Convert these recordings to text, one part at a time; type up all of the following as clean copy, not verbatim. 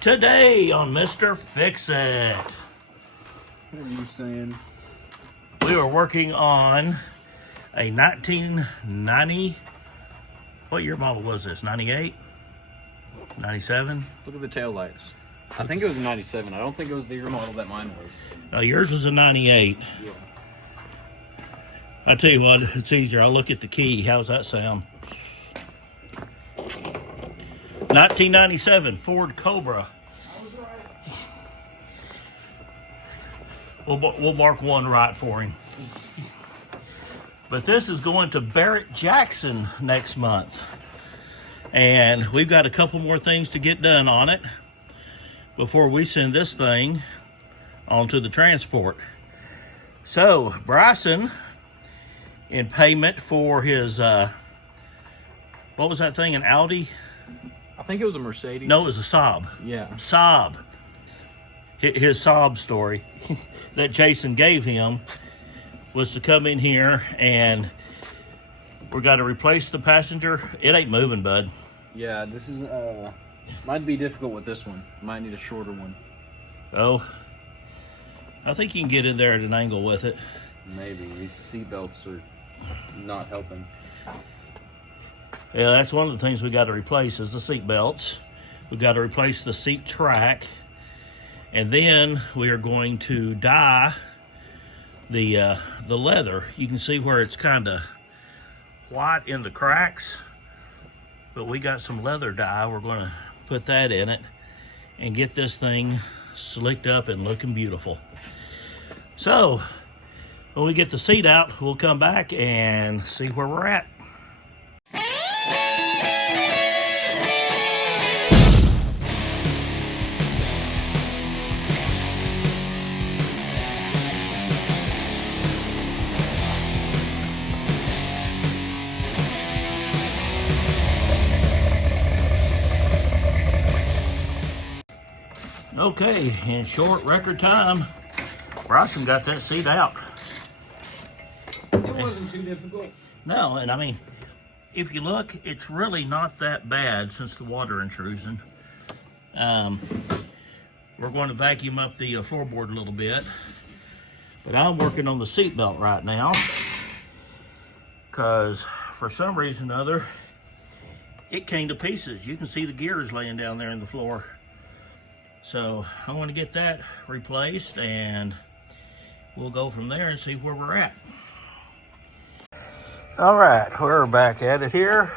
Today on Mr. Fix-It, What are you saying? we were working on a 1990, what year model was this, 98? 97? Look at the tail lights. I think it was a 97. I don't think it was the year model that mine was. No, yours was a 98. Yeah. I tell you what, it's easier. I'll look at the key. How's that sound? 1997 Ford Cobra. I was right. We'll mark one right for him. But this is going to Barrett-Jackson next month. And we've got a couple more things to get done on it before we send this thing onto the transport. So Bryson, in payment for his, what was that thing, an Audi? I think it was a Mercedes. No, it was a Saab. Yeah. Saab. His Saab story that Jason gave him was to come in here and we got to replace the passenger. It ain't moving, bud. Yeah, this is, might be difficult with this one. Might need a shorter one. Oh, I think you can get in there at an angle with it. Maybe. These seat belts are not helping. Yeah, that's one of the things we got to replace is the seat belts. We got to replace the seat track. And then we are going to dye the leather. You can see where it's kind of white in the cracks. But we got some leather dye. We're going to put that in it and get this thing slicked up and looking beautiful. So, when we get the seat out, we'll come back and see where we're at. Okay, in short record time, Bryson got that seat out. It wasn't too difficult. No, and I mean, if you look, it's really not that bad since the water intrusion. We're going to vacuum up the floorboard a little bit, but I'm working on the seat belt right now because for some reason or other, it came to pieces. You can see the gears laying down there in the floor. So I want to get that replaced and we'll go from there and see where we're at. All right, we're back at it here.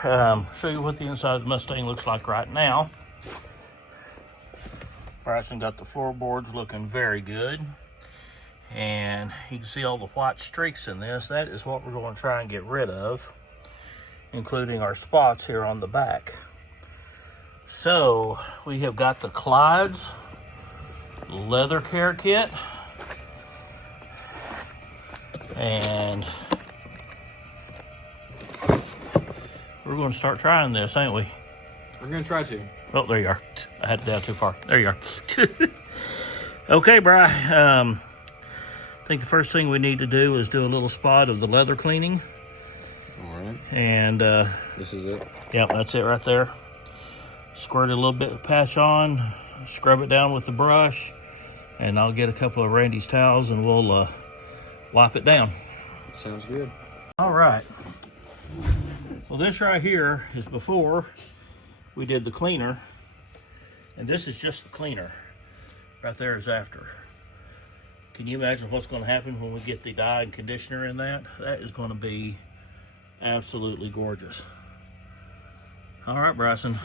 Show you what the inside of the Mustang looks like right now. Bryson got the floorboards looking very good. And you can see all the white streaks in this. That is what we're going to try and get rid of, including our spots here on the back. So we have got the Clyde's leather care kit. And we're going to start trying this, ain't we? We're going to try to. Oh, there you are. I had it down too far. There you are. Okay, Bri. I think the first thing we need to do is do a little spot of the leather cleaning. All right. And this is it. Yep, that's it right there. Squirt a little bit of patch on, scrub it down with the brush, and I'll get a couple of Randy's towels and we'll wipe it down. Sounds good. All right. Well, this right here is before we did the cleaner, and this is just the cleaner. Right there is after. Can you imagine what's going to happen when we get the dye and conditioner in that? That is going to be absolutely gorgeous. All right, Bryson.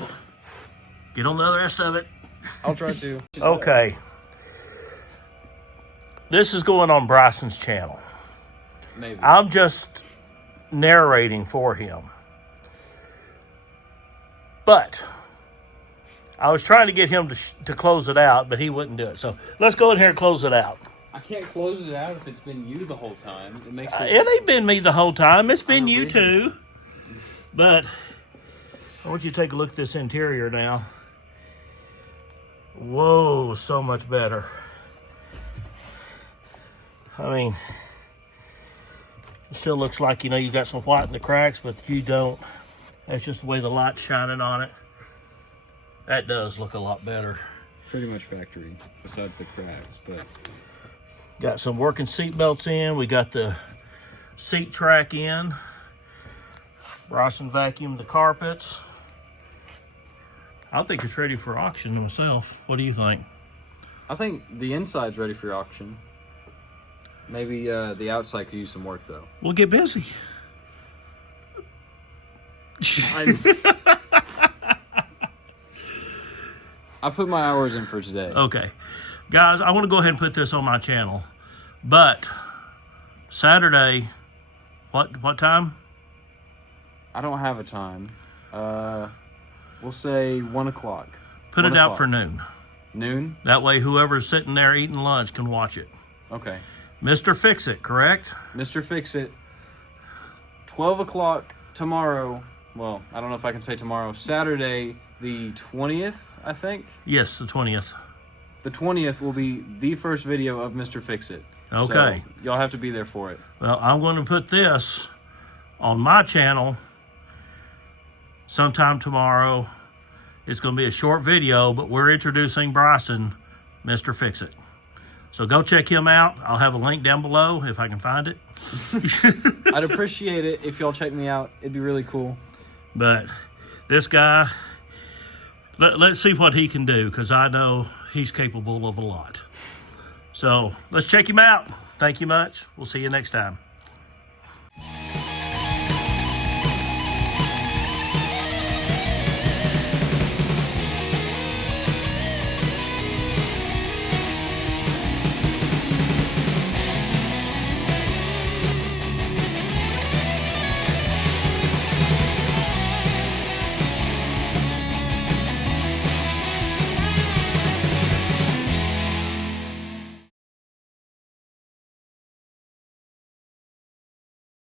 Get on the rest of it. I'll try to. Okay. This is going on Bryson's channel. Maybe. I'm just narrating for him. But I was trying to get him to close it out, but he wouldn't do it. So let's go in here and close it out. I can't close it out if it's been you the whole time. It makes it... It ain't been me the whole time. It's been you too. But I want you to take a look at this interior now. Whoa, so much better. I mean, it still looks like, you know, you got some white in the cracks, but you don't. That's just the way the light's shining on it. That does look a lot better. pretty much factory, besides the cracks. But got some working seat belts in. We got the seat track in. Bryson vacuumed the carpets. I think it's ready for auction myself. What do you think? I think the inside's ready for auction. Maybe the outside could use some work, though. We'll get busy. I put my hours in for today. Okay. Guys, I want to go ahead and put this on my channel. But Saturday, what time? I don't have a time. We'll say 1 o'clock. Put it out for noon. Noon? That way whoever's sitting there eating lunch can watch it. Okay. Mr. Fix-It, correct? Mr. Fix-It. 12 o'clock tomorrow. Well, I don't know if I can say tomorrow. Saturday, the 20th, I think. Yes, the 20th. The 20th will be the first video of Mr. Fix-It. Okay. So y'all have to be there for it. Well, I'm going to put this on my channel sometime tomorrow. It's going to be a short video, but we're introducing Bryson, Mr. Fix-It. So go check him out. I'll have a link down below if I can find it. I'd appreciate it if y'all check me out. It'd be really cool. But this guy, let's see what he can do, because I know he's capable of a lot. So let's check him out. Thank you much. We'll see you next time.